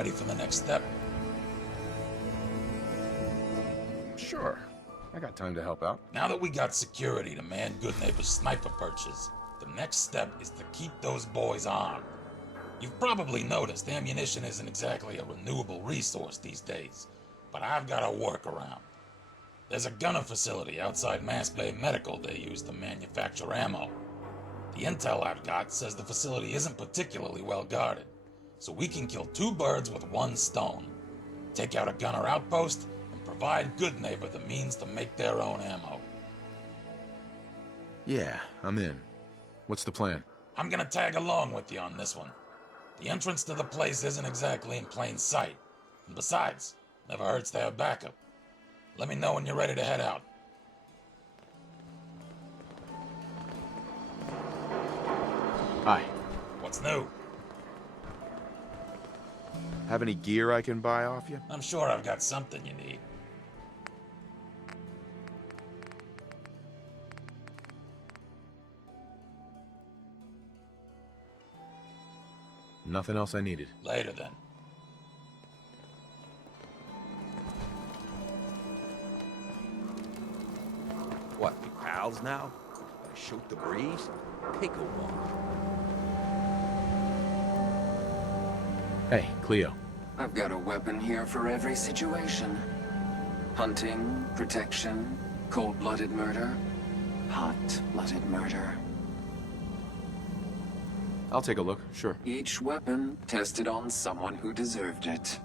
ready for the next step? Sure. I got time to help out. Now that we got security to man Goodneighbor's sniper perches, the next step is to keep those boys armed. You've probably noticed ammunition isn't exactly a renewable resource these days, but I've got a workaround. There's a gunner facility outside Mass Bay Medical they use to manufacture ammo. The intel I've got says the facility isn't particularly well guarded, so we can kill two birds with one stone. Take out a gunner outpost and provide Goodneighbor the means to make their own ammo. Yeah, I'm in. What's the plan? I'm gonna tag along with you on this one. The entrance to the place isn't exactly in plain sight, and besides, never hurts to have backup. Let me know when you're ready to head out. Hi. What's new? Have any gear I can buy off you? I'm sure I've got something you need. Nothing else I needed. Later then. What, we pals now? Gotta shoot the breeze? Pickleball. Hey, Cleo. I've got a weapon here for every situation. Hunting, protection, cold-blooded murder, hot-blooded murder. I'll take a look, sure. Each weapon tested on someone who deserved it.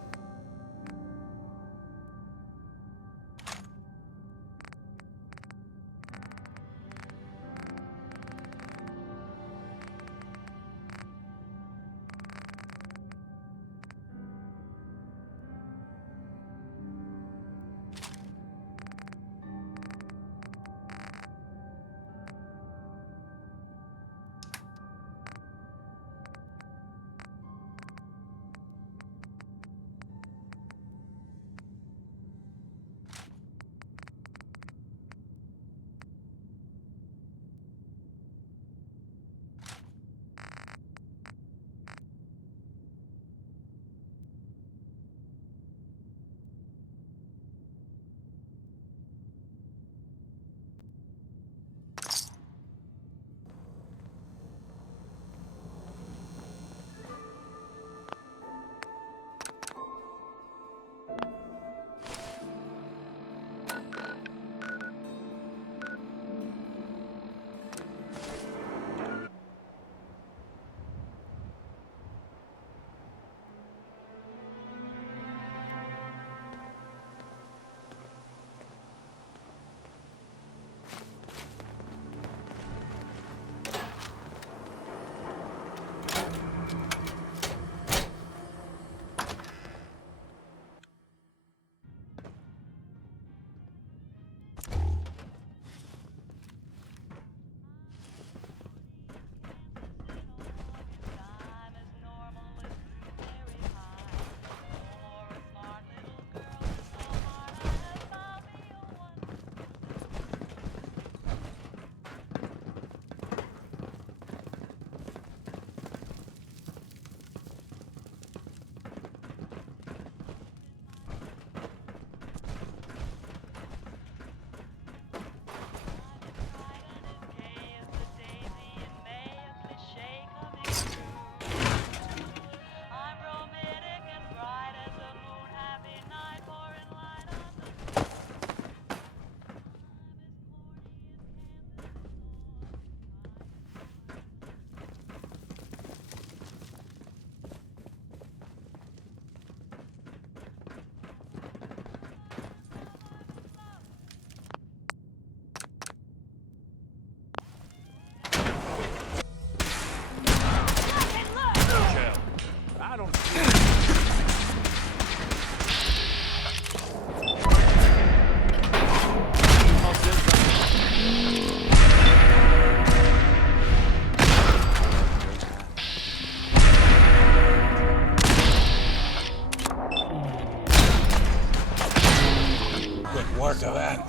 Work of that.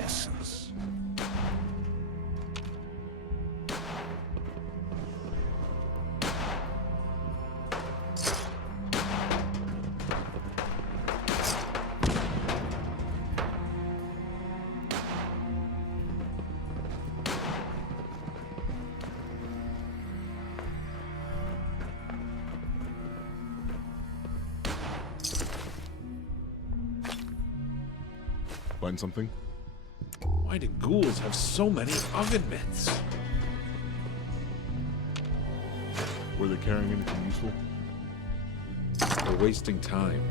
Find something? Why do ghouls have so many oven mitts? Were they carrying anything useful? They're wasting time.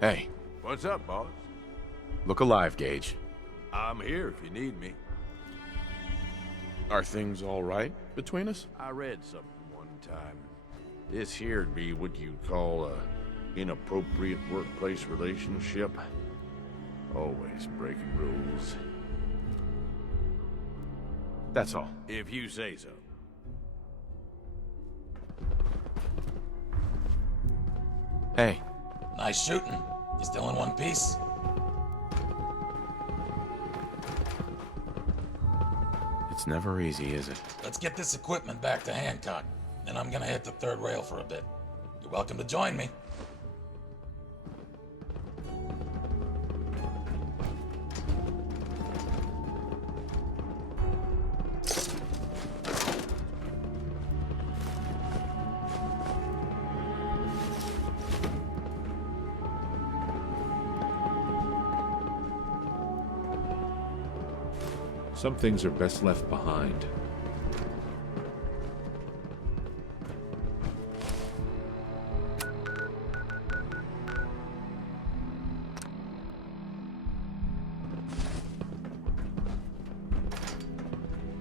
Hey, What's up, boss? look alive, Gage. I'm here if you need me. Are things all right between us? I read something one time. This here'd be what you'd call a inappropriate workplace relationship. Always breaking rules. That's all. If you say so. Hey, Nice shooting. You still in one piece? it's never easy, is it? Let's get this equipment back to Hancock. Then I'm gonna hit the third rail for a bit. You're welcome to join me. Some things are best left behind.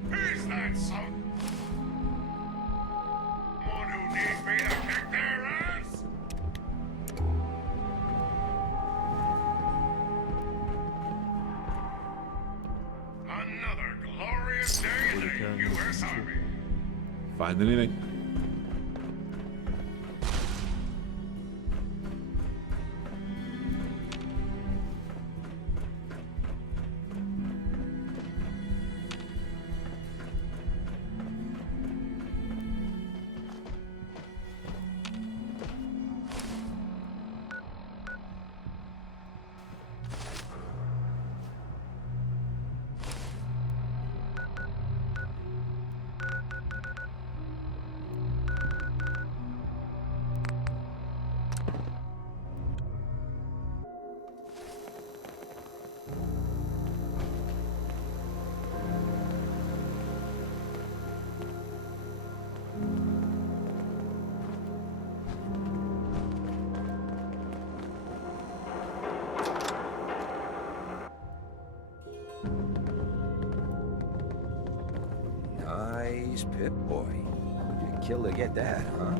Who's that, son? One who needs me to kick their ass? Another glorious day in Were they the carrying U.S. anything Army. Find anything? Nice pit boy. You'd kill to get that, huh?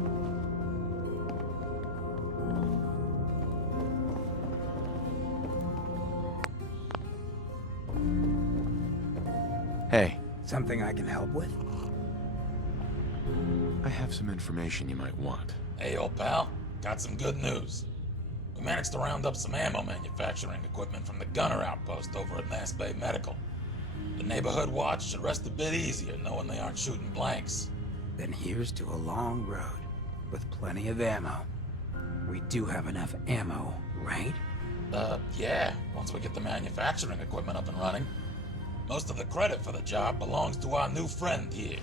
Hey, Something I can help with? I have some information you might want. Hey, old pal. Got some good news. We managed to round up some ammo manufacturing equipment from the gunner outpost over at Mass Bay Medical. The neighborhood watch should rest a bit easier knowing they aren't shooting blanks. Then here's to a long road with plenty of ammo. We do have enough ammo, right? Yeah, once we get the manufacturing equipment up and running. Most of the credit for the job belongs to our new friend here.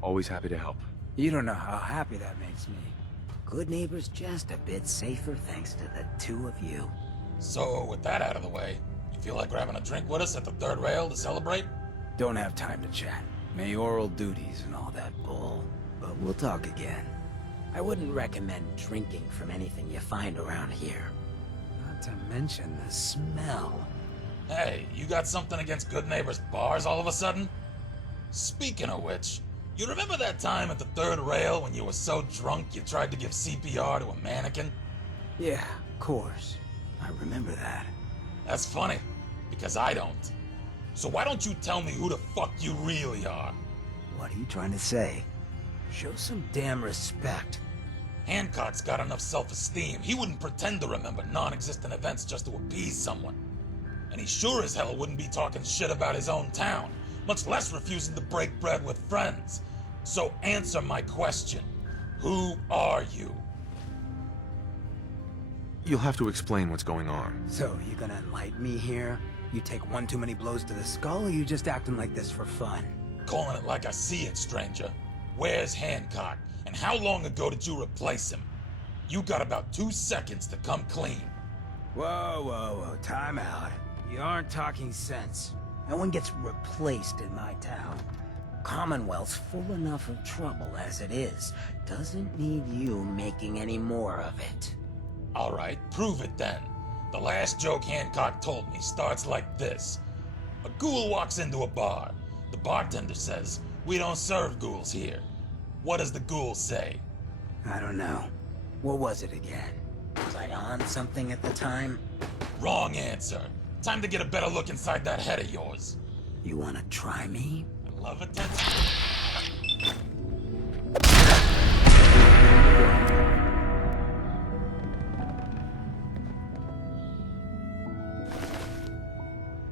Always happy to help. You don't know how happy that makes me. Good neighbor's just a bit safer thanks to the two of you. So, with that out of the way, you feel like grabbing a drink with us at the third rail to celebrate? Don't have time to chat. Mayoral duties and all that bull. But we'll talk again. I wouldn't recommend drinking from anything you find around here. Not to mention the smell. Hey, you got something against Good Neighbors bars all of a sudden? Speaking of which, you remember that time at the third rail when you were so drunk you tried to give CPR to a mannequin? Yeah, of course. I remember that. That's funny, because I don't. So why don't you tell me who the fuck you really are? What are you trying to say? Show some damn respect. Hancock's got enough self-esteem, he wouldn't pretend to remember non-existent events just to appease someone. And he sure as hell wouldn't be talking shit about his own town, much less refusing to break bread with friends. So answer my question. Who are you? You'll have to explain what's going on. So, you gonna enlighten me here? You take one too many blows to the skull, or you just acting like this for fun? Calling it like I see it, stranger. Where's Hancock? And how long ago did you replace him? You got about 2 seconds to come clean. Whoa, time out. You aren't talking sense. No one gets replaced in my town. Commonwealth's full enough of trouble as it is. Doesn't need you making any more of it. Alright, prove it then. The last joke Hancock told me starts like this. A ghoul walks into a bar. The bartender says, "We don't serve ghouls here." What does the ghoul say? I don't know. What was it again? Was I on something at the time? Wrong answer. Time to get a better look inside that head of yours. You wanna try me? I love attention.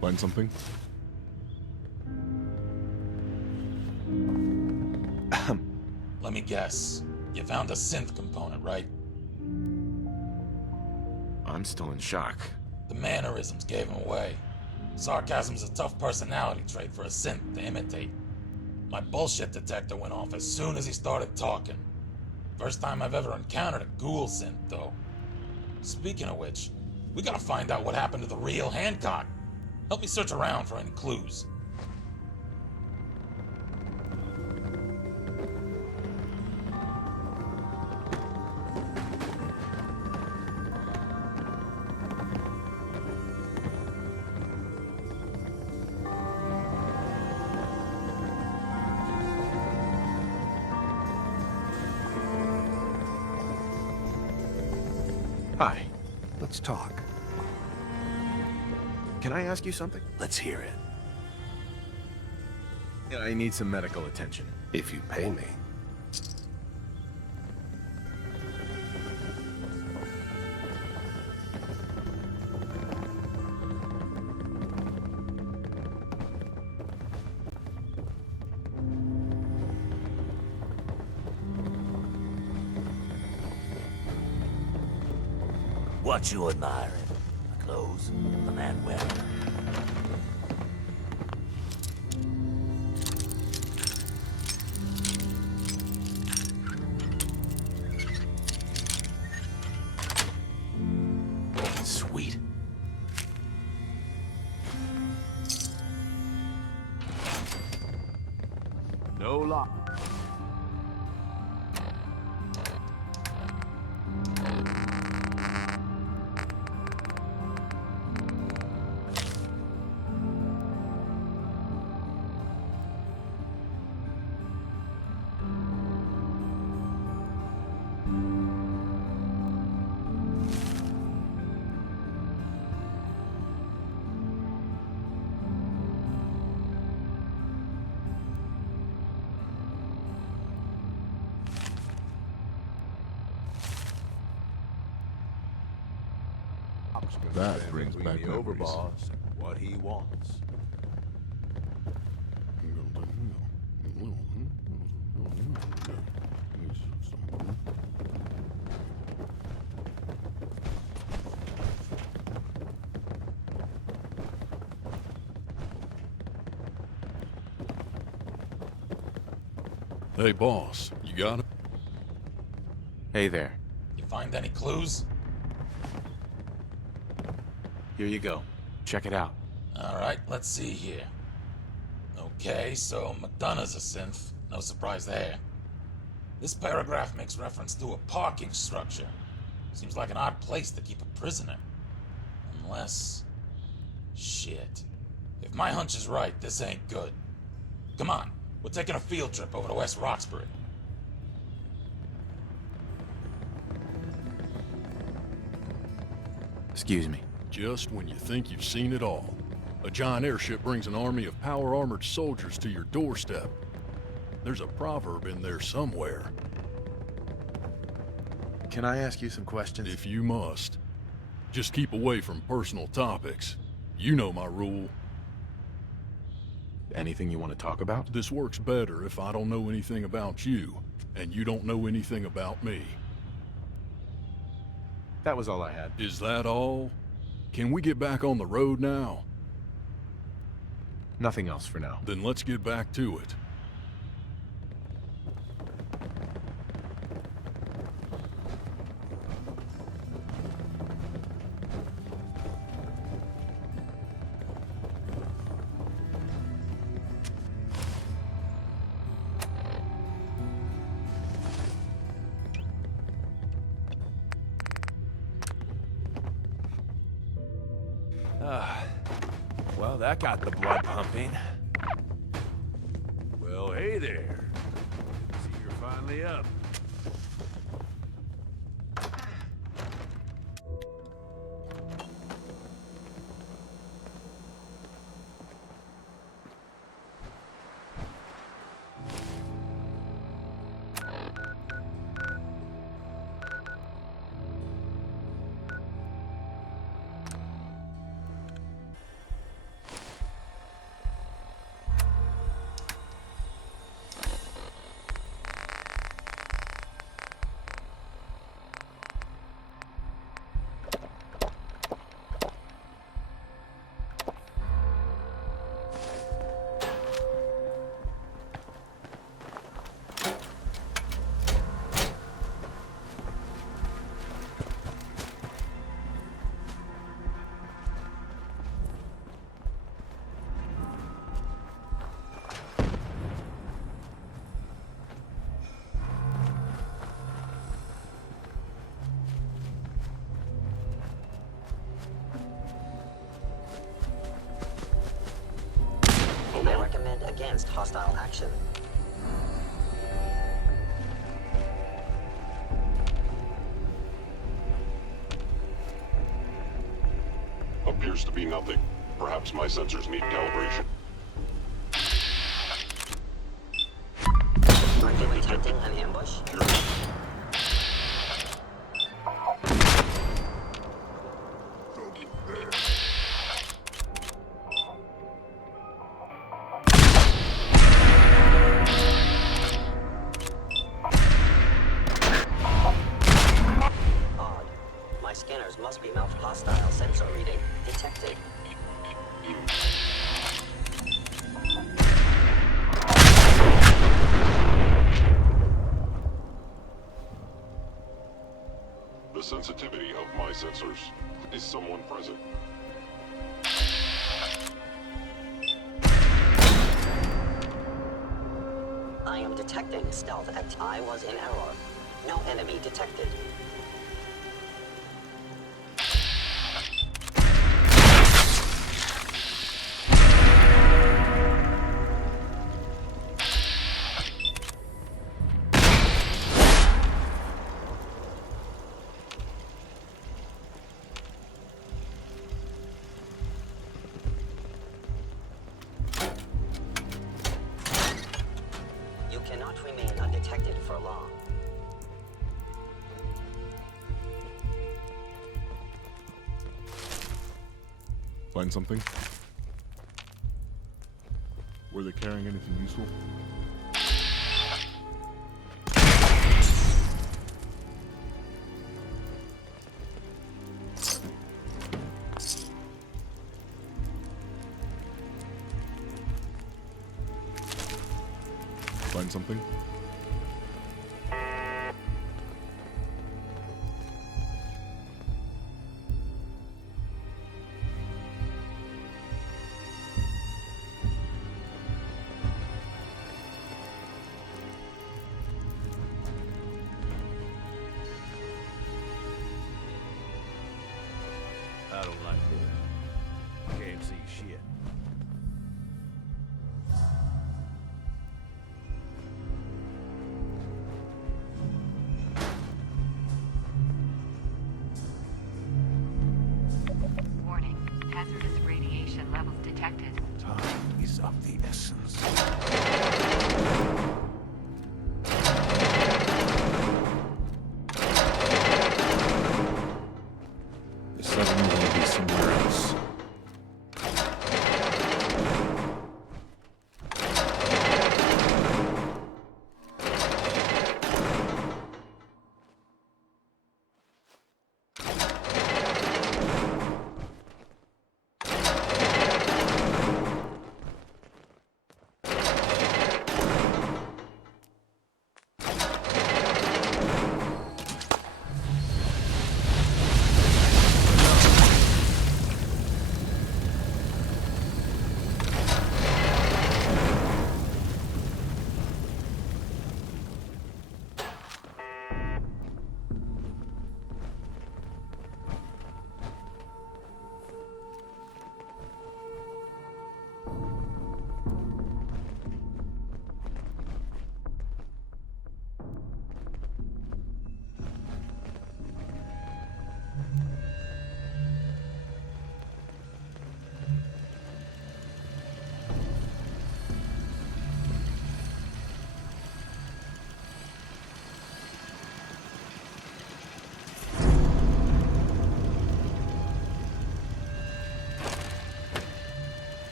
Find something? Let me guess. You found a synth component, right? I'm still in shock. The mannerisms gave him away. Sarcasm's a tough personality trait for a synth to imitate. My bullshit detector went off as soon as he started talking. First time I've ever encountered a ghoul synth, though. Speaking of which, we gotta find out what happened to the real Hancock. Help me search around for any clues. Hi. Let's talk. Can I ask you something? Let's hear it. I need some medical attention. If you pay me. What you admiring? The clothes? The man wearing them? Sweet. No lock. That brings back the memories. overboss and what he wants. Hey, boss, you got it? Hey there. You find any clues? Here you go. Check it out. Alright, let's see here. Okay, so McDonough's a synth. No surprise there. This paragraph makes reference to a parking structure. Seems like an odd place to keep a prisoner. Unless... Shit. If my hunch is right, this ain't good. Come on, we're taking a field trip over to West Roxbury. Excuse me. Just when you think you've seen it all, a giant airship brings an army of power-armored soldiers to your doorstep. There's a proverb in there somewhere. Can I ask you some questions? If you must. Just keep away from personal topics. You know my rule. Anything you want to talk about? This works better if I don't know anything about you, and you don't know anything about me. That was all I had. Is that all? Can we get back on the road now? Nothing else for now. Then let's get back to it. Well, that got the blood pumping. Well, hey there. See you're finally up. I recommend against hostile action. Appears to be nothing. Perhaps my sensors need calibration. Are you detecting an ambush? Odd. My scanners must be marked hostile sensor reading detected. The sensitivity of my sensors. Is someone present? I am detecting stealth act. I was in error. No enemy detected. You cannot remain undetected for long. Find something? Were they carrying anything useful? Find something? I don't like this. Can't see shit. Warning. Hazardous radiation levels detected. Time is of the essence. The southern will be somewhere else.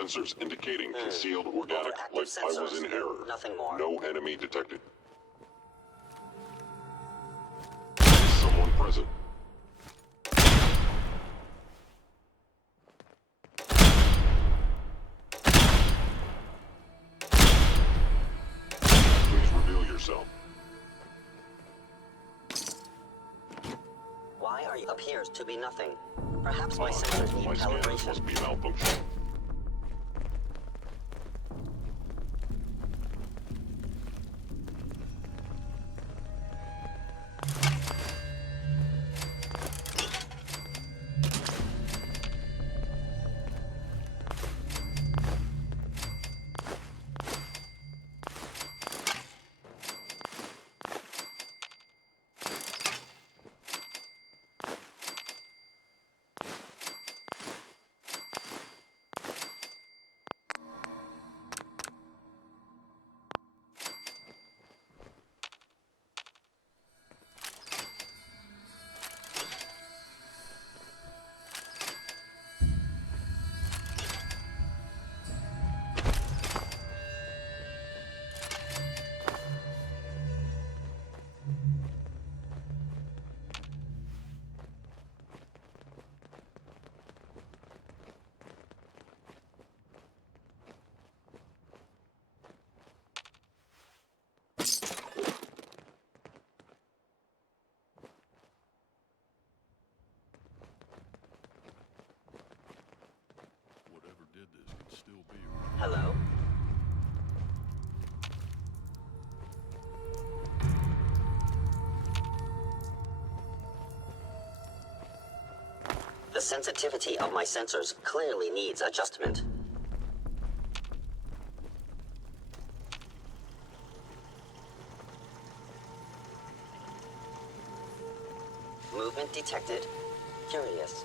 Sensors indicating concealed organic Overactive life. I was in sensors. error. Nothing more. No enemy detected. Is someone present? Please reveal yourself. Why are you appears to be nothing? Perhaps my sensors need My scanners calibration. must be malfunctioning. Whatever did this could still be around. Hello? The sensitivity of my sensors clearly needs adjustment. Movement detected. Curious.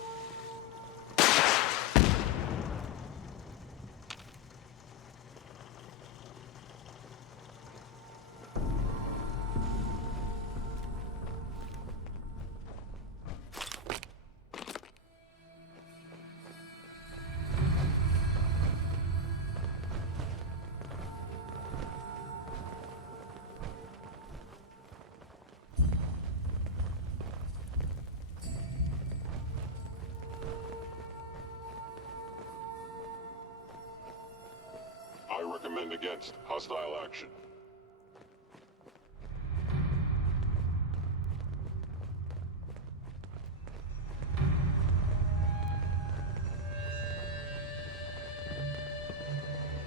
I recommend against hostile action.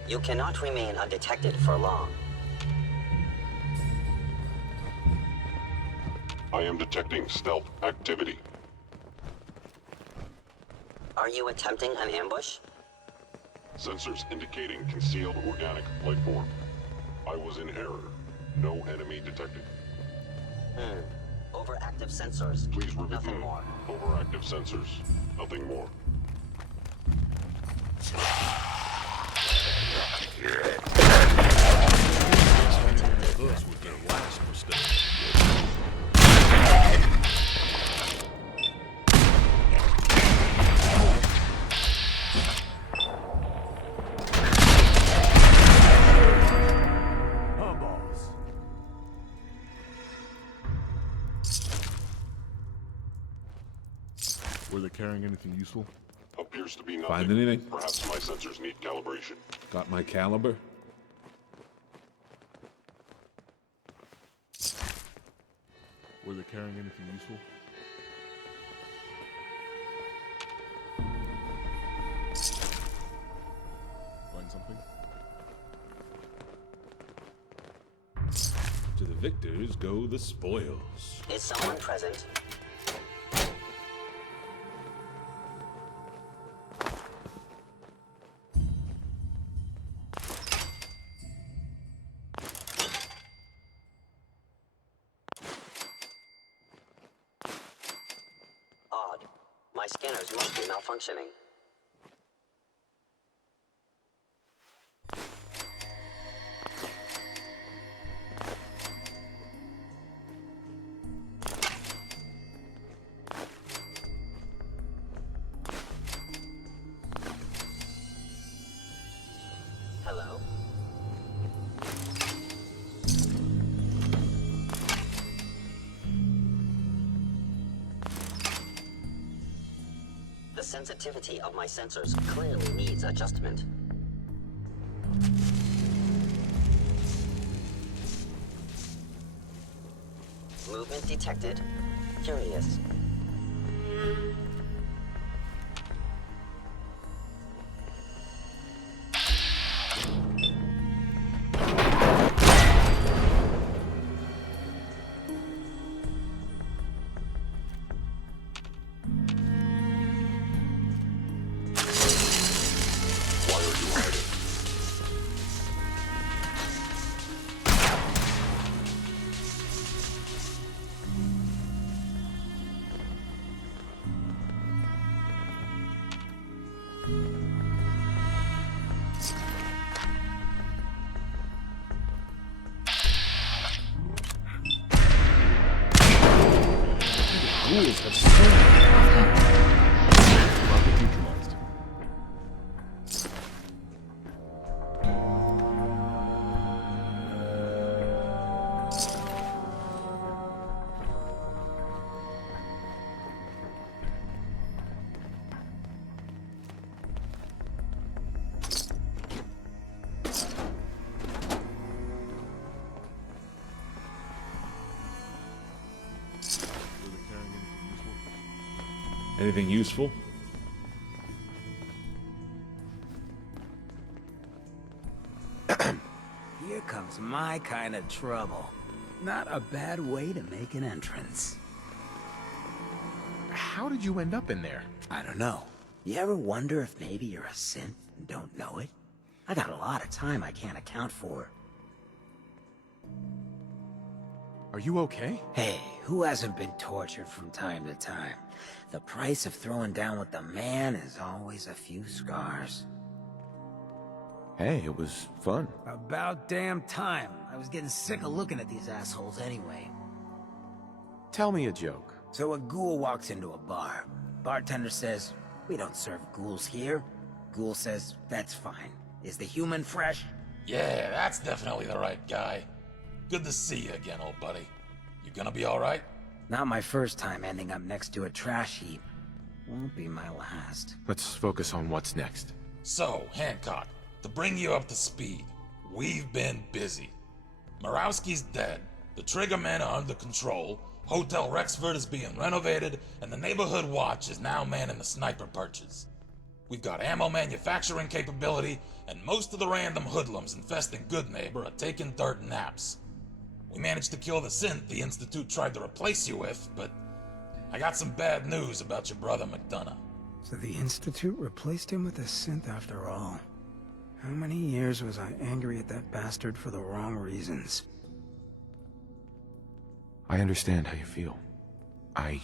You cannot remain undetected for long. I am detecting stealth activity. Are you attempting an ambush? Sensors indicating concealed organic life form. I was in error. No enemy detected. Overactive sensors. Please review. Nothing more. Overactive sensors. Nothing more. Us with their last mistake. Humballs. Were they carrying anything useful? Appears to be nothing. Find anything? Perhaps my sensors need calibration. Got my caliber? Were they carrying anything useful? Find something? To the victors go the spoils. Is someone present? Odd. My scanners must be malfunctioning. Hello? The sensitivity of my sensors clearly needs adjustment. Movement detected. Curious. Ghouls have so much. About the neutralized. Anything useful? Here comes my kind of trouble. Not a bad way to make an entrance. How did you end up in there? I don't know. You ever wonder if maybe you're a synth and don't know it? I got a lot of time I can't account for. Are you okay? Hey, who hasn't been tortured from time to time? The price of throwing down with the man is always a few scars. Hey, it was fun. About damn time. I was getting sick of looking at these assholes anyway. Tell me a joke. So a ghoul walks into a bar. Bartender says, "We don't serve ghouls here." Ghoul says, "That's fine. Is the human fresh?" Yeah, that's definitely the right guy. Good to see you again, old buddy. You gonna be alright? Not my first time ending up next to a trash heap. Won't be my last. Let's focus on what's next. So, Hancock, to bring you up to speed, we've been busy. Murawski's dead, the Triggermen are under control, Hotel Rexford is being renovated, and the Neighborhood Watch is now manning the sniper perches. We've got ammo manufacturing capability, and most of the random hoodlums infesting Goodneighbor are taking dirt naps. We managed to kill the synth the Institute tried to replace you with, but I got some bad news about your brother McDonough. So the Institute replaced him with a synth after all. How many years was I angry at that bastard for the wrong reasons? I understand how you feel. I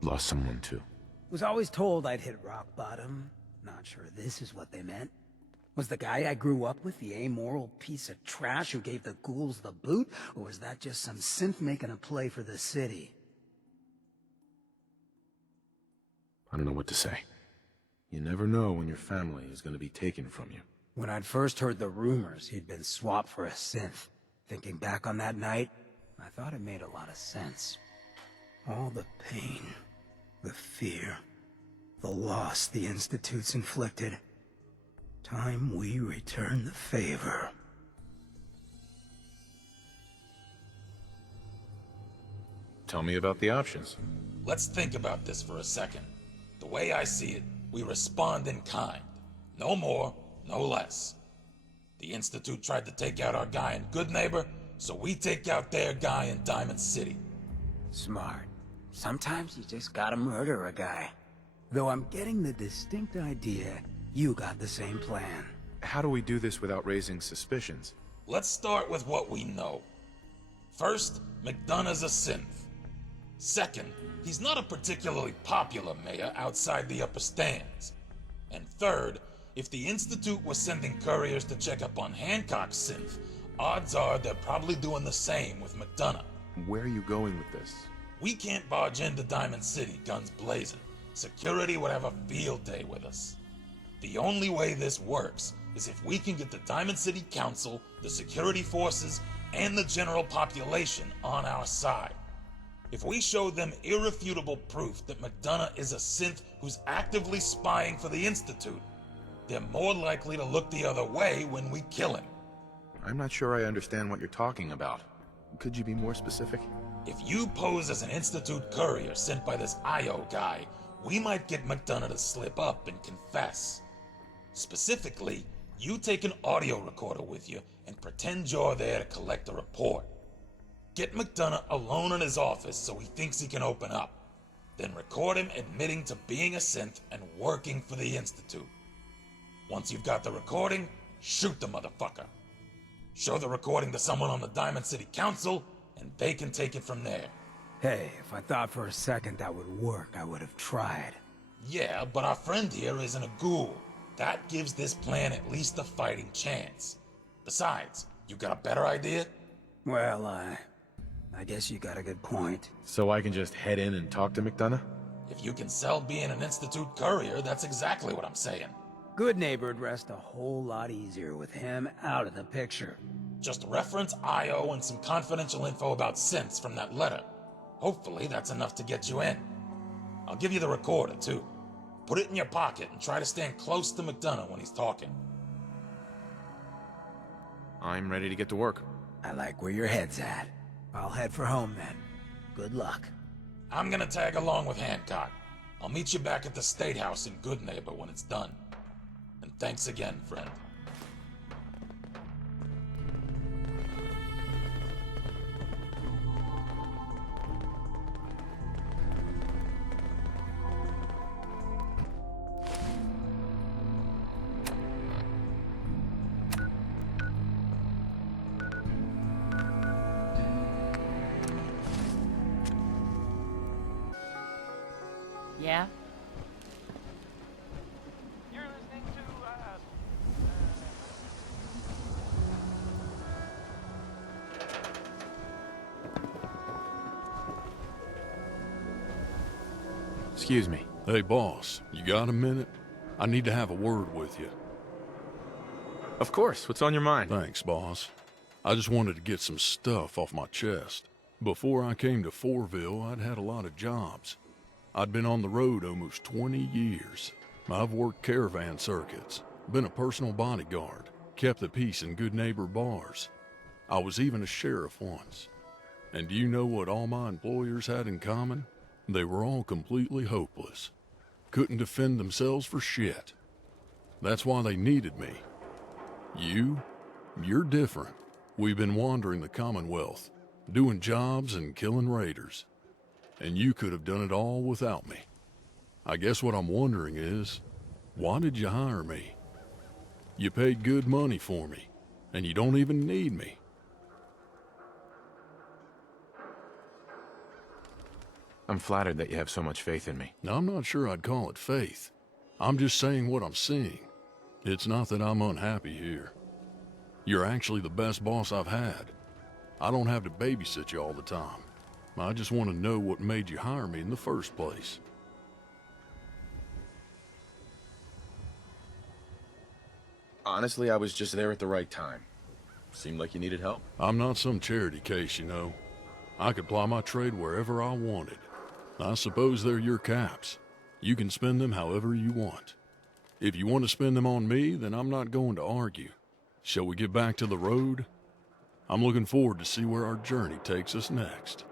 lost someone too. Was always told I'd hit rock bottom. Not sure this is what they meant. Was the guy I grew up with the amoral piece of trash who gave the ghouls the boot? Or was that just some synth making a play for the city? I don't know what to say. You never know when your family is going to be taken from you. When I'd first heard the rumors he'd been swapped for a synth, thinking back on that night, I thought it made a lot of sense. All the pain, the fear, the loss the Institute's inflicted. Time we return the favor. Tell me about the options. Let's think about this for a second. The way I see it, we respond in kind. No more, no less. The Institute tried to take out our guy in Goodneighbor, so we take out their guy in Diamond City. Smart. Sometimes you just gotta murder a guy. Though I'm getting the distinct idea you got the same plan. How do we do this without raising suspicions? Let's start with what we know. First, McDonough's a synth. Second, he's not a particularly popular mayor outside the upper stands. And third, if the Institute was sending couriers to check up on Hancock's synth, odds are they're probably doing the same with McDonough. Where are you going with this? We can't barge into Diamond City guns blazing. Security would have a field day with us. The only way this works is if we can get the Diamond City Council, the security forces, and the general population on our side. If we show them irrefutable proof that McDonough is a synth who's actively spying for the Institute, they're more likely to look the other way when we kill him. I'm not sure I understand what you're talking about. Could you be more specific? If you pose as an Institute courier sent by this IO guy, we might get McDonough to slip up and confess. Specifically, you take an audio recorder with you and pretend you're there to collect a report. Get McDonough alone in his office so he thinks he can open up. Then record him admitting to being a synth and working for the Institute. Once you've got the recording, shoot the motherfucker. Show the recording to someone on the Diamond City Council, and they can take it from there. Hey, if I thought for a second that would work, I would have tried. Yeah, but our friend here isn't a ghoul. That gives this plan at least a fighting chance. Besides, you got a better idea? Well, I guess you got a good point. So I can just head in and talk to McDonough? If you can sell being an Institute courier, that's exactly what I'm saying. Good neighbor'd rest a whole lot easier with him out of the picture. Just reference IO and some confidential info about synths from that letter. Hopefully that's enough to get you in. I'll give you the recorder, too. Put it in your pocket and try to stand close to McDonough when he's talking. I'm ready to get to work. I like where your head's at. I'll head for home then. Good luck. I'm gonna tag along with Hancock. I'll meet you back at the State House in Goodneighbor when it's done. And thanks again, friend. Yeah? You're listening to, Excuse me. Hey, boss, you got a minute? I need to have a word with you. Of course. What's on your mind? Thanks, boss. I just wanted to get some stuff off my chest. Before I came to Fourville, I'd had a lot of jobs. I'd been on the road almost 20 years. I've worked caravan circuits, been a personal bodyguard, kept the peace in good neighbor bars. I was even a sheriff once. And do you know what all my employers had in common? They were all completely hopeless. Couldn't defend themselves for shit. That's why they needed me. You're different. We've been wandering the Commonwealth, doing jobs and killing raiders. And you could have done it all without me. I guess what I'm wondering is, why did you hire me? You paid good money for me, and you don't even need me. I'm flattered that you have so much faith in me. Now, I'm not sure I'd call it faith. I'm just saying what I'm seeing. It's not that I'm unhappy here. You're actually the best boss I've had. I don't have to babysit you all the time. I just want to know what made you hire me in the first place. Honestly, I was just there at the right time. Seemed like you needed help. I'm not some charity case, you know. I could ply my trade wherever I wanted. I suppose they're your caps. You can spend them however you want. If you want to spend them on me, then I'm not going to argue. Shall we get back to the road? I'm looking forward to see where our journey takes us next.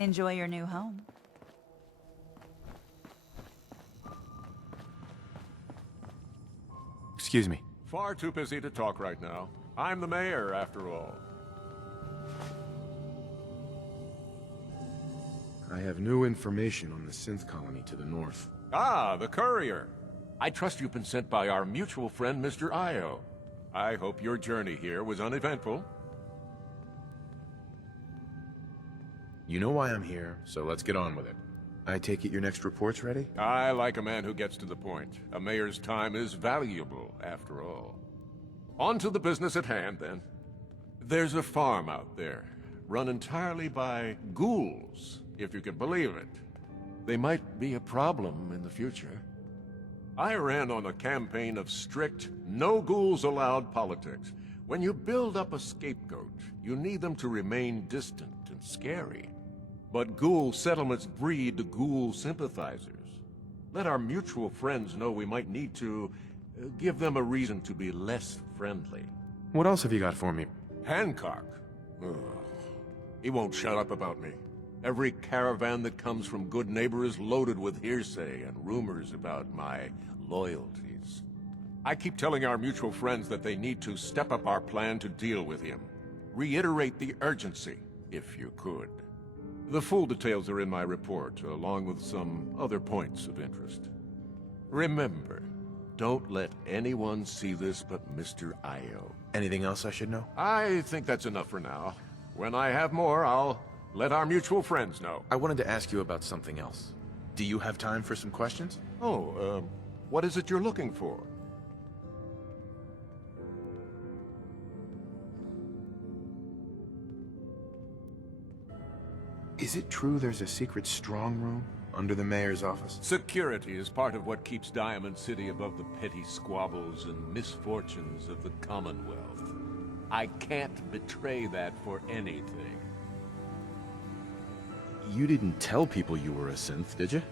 Enjoy your new home. Excuse me. Far too busy to talk right now. I'm the mayor, after all. I have new information on the synth colony to the north. Ah, the courier. I trust you've been sent by our mutual friend, Mr. Io. I hope your journey here was uneventful. You know why I'm here, so let's get on with it. I take it your next report's ready? I like a man who gets to the point. A mayor's time is valuable, after all. On to the business at hand, then. There's a farm out there, run entirely by ghouls, if you can believe it. They might be a problem in the future. I ran on a campaign of strict, no ghouls allowed politics. When you build up a scapegoat, you need them to remain distant and scary. But ghoul settlements breed ghoul sympathizers. Let our mutual friends know we might need to give them a reason to be less friendly. What else have you got for me? Hancock. Ugh. He won't shut up about me. Every caravan that comes from Good Neighbor is loaded with hearsay and rumors about my loyalties. I keep telling our mutual friends that they need to step up our plan to deal with him. Reiterate the urgency, if you could. The full details are in my report, along with some other points of interest. Remember, don't let anyone see this but Mr. Io. Anything else I should know? I think that's enough for now. When I have more, I'll let our mutual friends know. I wanted to ask you about something else. Do you have time for some questions? Oh, what is it you're looking for? Is it true there's a secret strong room under the mayor's office? Security is part of what keeps Diamond City above the petty squabbles and misfortunes of the Commonwealth. I can't betray that for anything. You didn't tell people you were a synth, did you?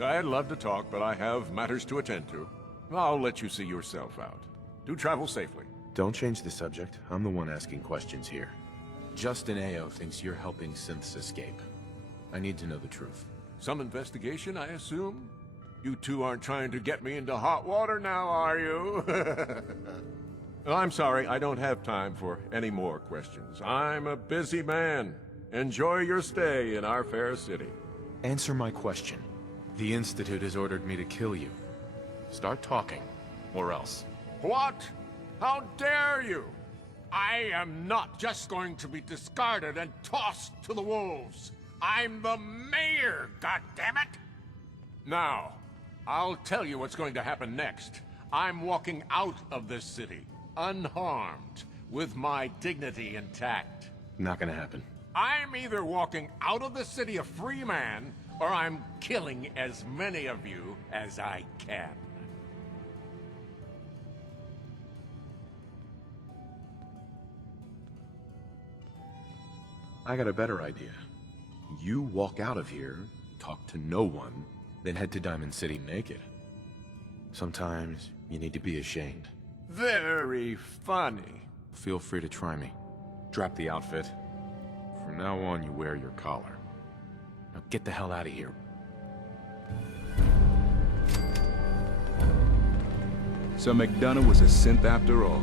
I'd love to talk, but I have matters to attend to. I'll let you see yourself out. Do travel safely. Don't change the subject. I'm the one asking questions here. Justin Ao thinks you're helping synths escape. I need to know the truth. Some investigation, I assume? You two aren't trying to get me into hot water now, are you? I'm sorry, I don't have time for any more questions. I'm a busy man. Enjoy your stay in our fair city. Answer my question. The Institute has ordered me to kill you. Start talking, or else. What? How dare you? I am not just going to be discarded and tossed to the wolves. I'm the mayor, goddammit! Now, I'll tell you what's going to happen next. I'm walking out of this city, unharmed, with my dignity intact. Not gonna happen. I'm either walking out of the city a free man, or I'm killing as many of you as I can. I got a better idea. You walk out of here, talk to no one, then head to Diamond City naked. Sometimes you need to be ashamed. Very funny. Feel free to try me. Drop the outfit. From now on, you wear your collar. Now get the hell out of here. So McDonough was a synth after all.